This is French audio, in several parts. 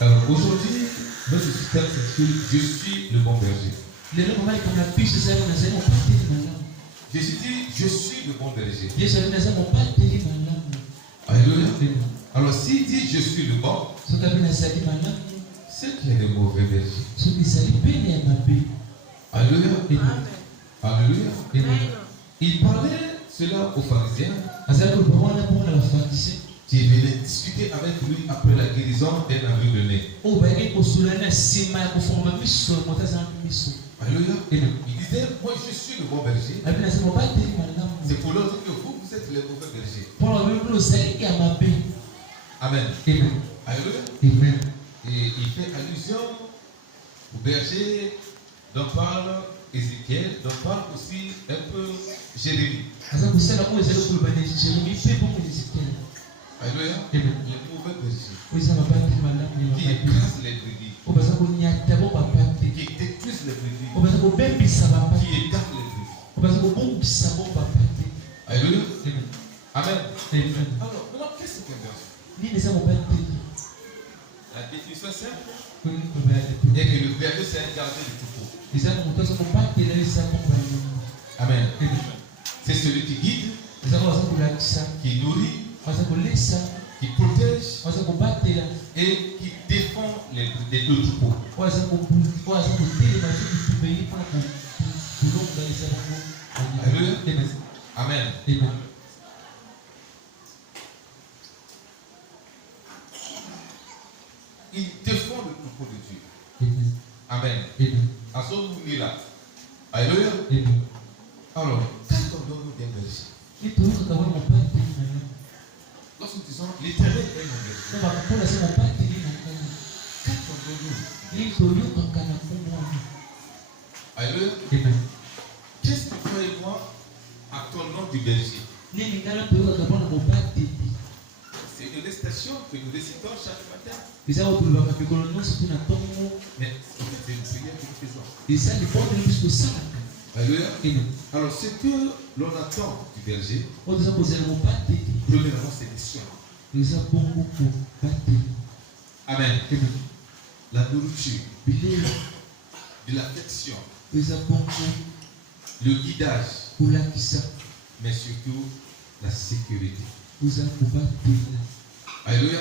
Alors aujourd'hui, notre système s'intitule Je suis le bon berger. Jésus dit Je suis le bon berger. Alléluia. Alors s'il dit Je suis le bon, c'est qu'il y a des mauvais bergers. Alléluia. Alléluia. Il parlait cela aux pharisiens qui venaient discuter avec lui après la guérison d'un aveugle-né. Alléluia. Il disait Moi je suis le bon berger. C'est pour l'autre que vous êtes les mauvais bergers. Amen. Alléluia. Amen. Et il fait allusion au berger dont parle Ézéchiel, dont parle aussi un peu Jérémie. Alléluia. Les mauvais bergers qui écrasent les brebis, qui détruisent les brebis, qui écartent les brebis. Alléluia. Amen. Alors, maintenant, qu'est-ce qu'un berger? La définition simple est que le berger c'est un gardien du troupeau. Amen. C'est celui qui guide, qui nourrit, qui protège et qui défend les troupeaux. Alléluia. Amen. Il défend le troupeau de Dieu. Amen. À ce moment-là. Alléluia. Alors, qu'attendons-nous d'un berger? Lorsque nous disons l'Éternel est mon berger, qu'attendons-nous? Alléluia. Qu'est-ce que toi et moi attendons du berger? C'est une récitation que nous récitons chaque matin. Mais en fait, c'est une prière que nous faisons. Alléluia. Alors, ce que l'on attend du berger, premièrement, c'est des soins. Amen. La nourriture, de l'affection, le guidage, mais surtout la sécurité. Alléluia.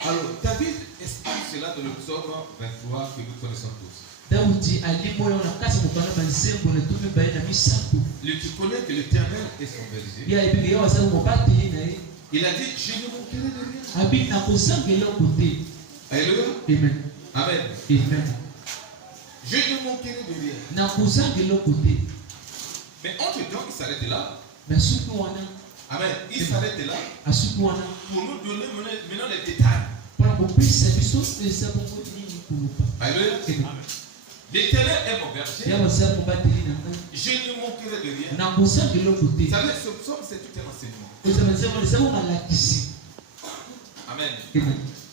Alors, David explique cela dans le psaume 23 que nous connaissons tous. Tu connais que l'Éternel est son berger. Il a dit Je ne manquerai de rien. Alléluia. Amen. Je ne manquerai de rien. Mais entre temps, il s'arrête là. Amen. Il s'arrête là pour nous donner maintenant les détails. Alléluia. L'Éternel est mon berger. Je ne manquerai de rien. Vous savez, ce psaume, c'est tout un enseignement. Amen.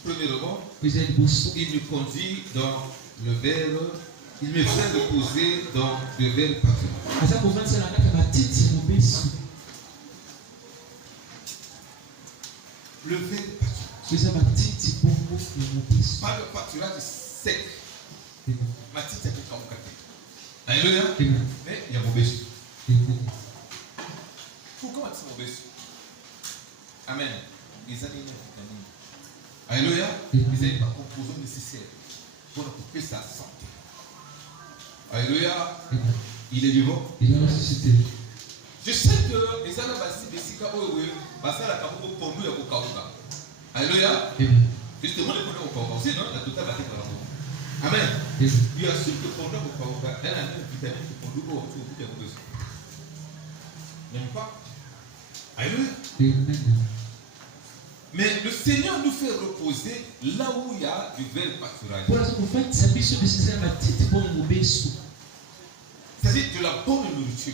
Premièrement, il me conduit dans le verre. Il me fait reposer dans le verre pâturage. Le verre pâturage. Pas le pâturage sec. Ma petite est comme Alléluia. Mais il y a mon berger. Pourquoi c'est mon berger? Amen. Alléluia. Ils n'ont pas composé nécessaire pour occuper sa santé. Alléluia. Il est vivant. Il a ressuscité. Je sais que les gens basi besika oyo basala kabuko pondu ya kokauka. Alléluia. Justement les pondu kokauka c'est non la totale batte par rapport. Amen. Bien sûr que pondu kokauka elle a une vitamine que pondu au tout de besoin. N'aime pas. Alléluia. Mais le Seigneur nous fait reposer là où il y a du verre pâturage. C'est-à-dire de la bonne nourriture.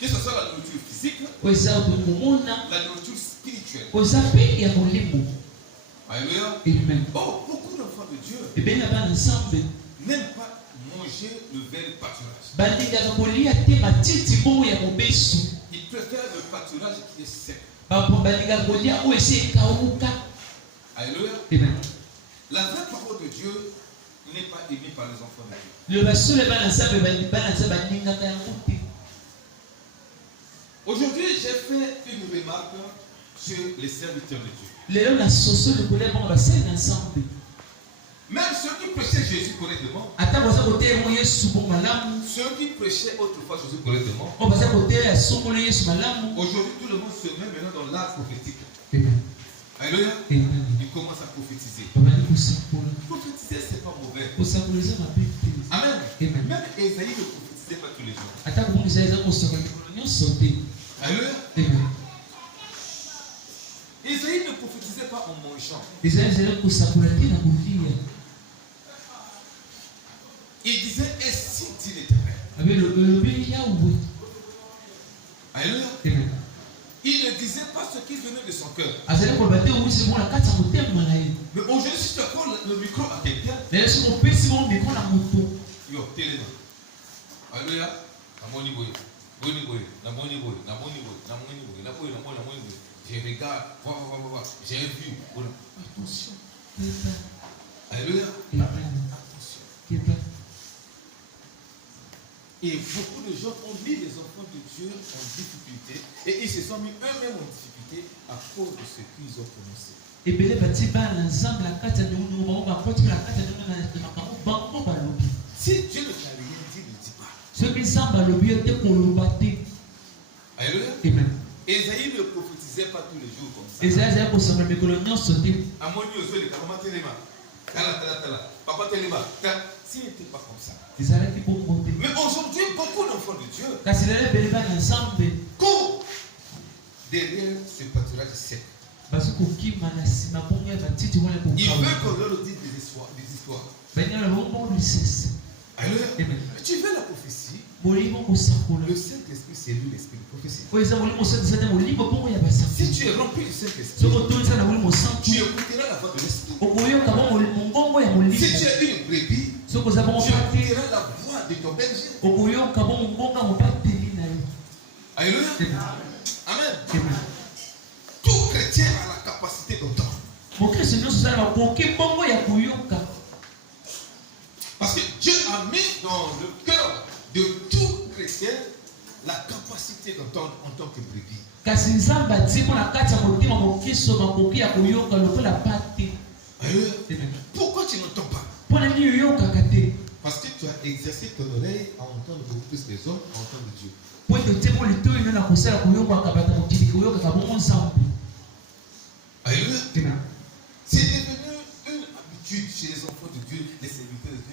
Que ce soit la nourriture physique, la nourriture spirituelle. Alléluia. Oh, beaucoup d'enfants de Dieu n'aiment pas manger le verre pâturage. Ils préfèrent le pâturage qui est sec. Alléluia. Amen. La vraie parole de Dieu n'est pas aimée par les enfants de Dieu. Aujourd'hui, j'ai fait une remarque sur les serviteurs de Dieu. Même ceux qui prêchaient Jésus correctement, ceux qui prêchaient autrefois Jésus correctement, aujourd'hui tout le monde se met maintenant dans l'art prophétique. Alléluia. Il commence à prophétiser. Prophétiser, c'est pas mauvais. Amen. Même Esaïe ne prophétisait pas tous les jours. Alléluia. Esaïe ne prophétisait pas en mangeant. Il disait, ainsi dit l'Éternel. Alléluia. Il ne disait pas ce qui venait de son cœur. Mais aujourd'hui, si tu accordes le micro à quelqu'un, yo, télé. Alléluia. Je regarde, j'ai vu. Attention. Alléluia. Attention. Et beaucoup de gens ont mis les enfants de Dieu en difficulté et ils se sont mis eux-mêmes en difficulté à cause de ce qu'ils ont prononcé. Si Dieu ne t'a rien dit, ne dis pas. Alléluia. Esaïe ne prophétisait pas tous les jours comme ça. Papa Telema, s'il n'était pas comme ça. Mais aujourd'hui, beaucoup d'enfants de Dieu courent derrière ce pâturage sec. Ils veulent qu'on leur dise des histoires. Alléluia. Tu veux la prophétie? Le Saint-Esprit, c'est lui l'esprit de prophétie. Si tu es rempli du Saint-Esprit, tu écouteras la voix de l'Esprit. Si tu es une brebis, tu écouteras la voix de ton berger. Alléluia. Amen. Tout chrétien a la capacité d'entendre. Parce que Dieu a mis dans le cœur de tout chrétien la capacité d'entendre en tant que brebis. Pourquoi tu n'entends pas? Parce que tu as exercé ton oreille à entendre beaucoup plus les hommes, à entendre Dieu. Alléluia. C'est devenu une habitude chez les enfants de Dieu, les serviteurs de Dieu.